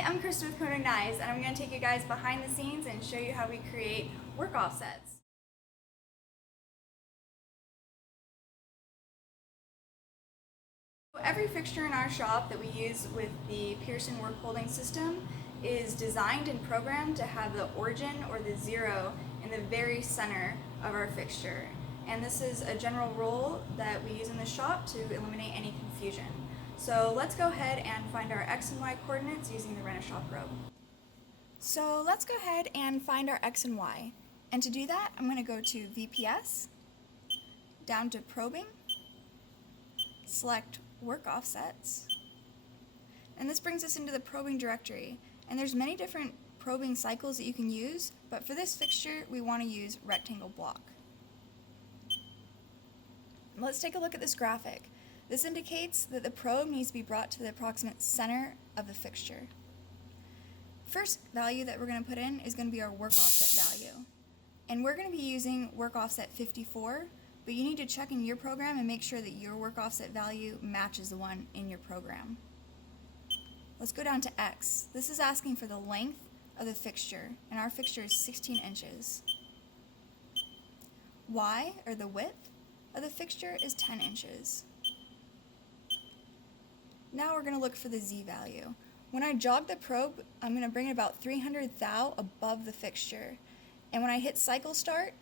Hi, I'm Krista with Koenig, and I'm going to take you guys behind the scenes and show you how we create work offsets. Every fixture in our shop that we use with the Pearson work holding system is designed and programmed to have the origin or the zero in the very center of our fixture. And this is a general rule that we use in the shop to eliminate any confusion. So let's go ahead and find our X and Y coordinates using the Renishaw probe. So let's go ahead and find our X and Y. And to do that, I'm going to go to VPS, down to probing, select work offsets, and this brings us into the probing directory. And there's many different probing cycles that you can use, but for this fixture, we want to use rectangle block. Let's take a look at this graphic. This indicates that the probe needs to be brought to the approximate center of the fixture. First value that we're going to put in is going to be our work offset value. And we're going to be using work offset 54, but you need to check in your program and make sure that your work offset value matches the one in your program. Let's go down to X. This is asking for the length of the fixture, and our fixture is 16 inches. Y, or the width of the fixture, is 10 inches. Now we're going to look for the Z value. When I jog the probe, I'm going to bring it about 300 thou above the fixture. And when I hit cycle start,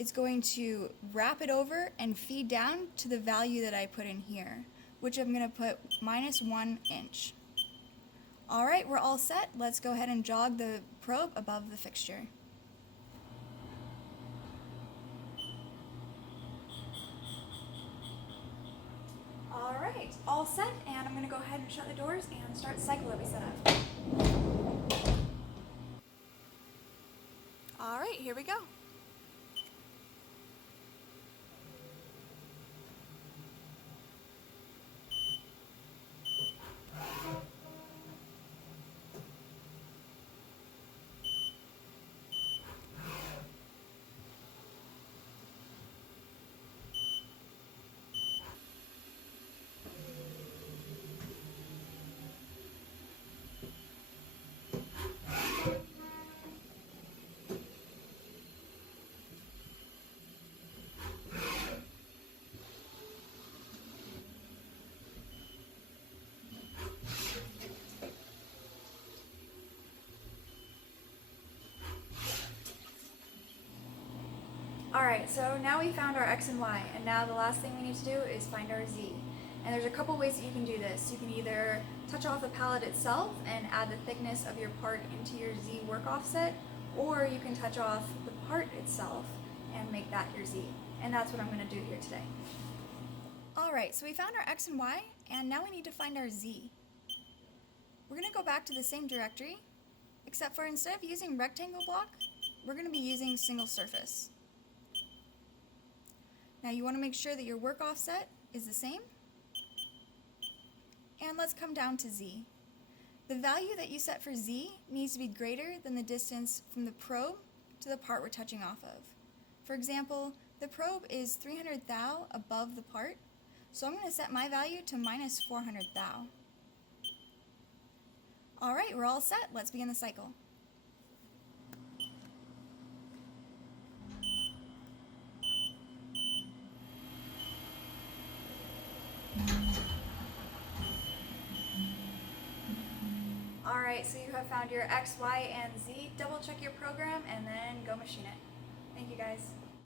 it's going to wrap it over and feed down to the value that I put in here, which I'm going to put -1 inch. Alright, we're all set. Let's go ahead and jog the probe above the fixture. Alright, all set, and I'm going to go ahead and shut the doors and start the cycle that we set up. Alright, here we go. Alright, so now we found our X and Y, and now the last thing we need to do is find our Z. And there's a couple ways that you can do this. You can either touch off the pallet itself and add the thickness of your part into your Z work offset, or you can touch off the part itself and make that your Z. And that's what I'm going to do here today. Alright, so we found our X and Y, and now we need to find our Z. We're going to go back to the same directory, except for instead of using rectangle block, we're going to be using single surface. Now you want to make sure that your work offset is the same. And let's come down to Z. The value that you set for Z needs to be greater than the distance from the probe to the part we're touching off of. For example, the probe is 300 thou above the part, so I'm going to set my value to -400 thou. Alright, we're all set. Let's begin the cycle. Alright, so you have found your X, Y, and Z. Double check your program and then go machine it. Thank you guys.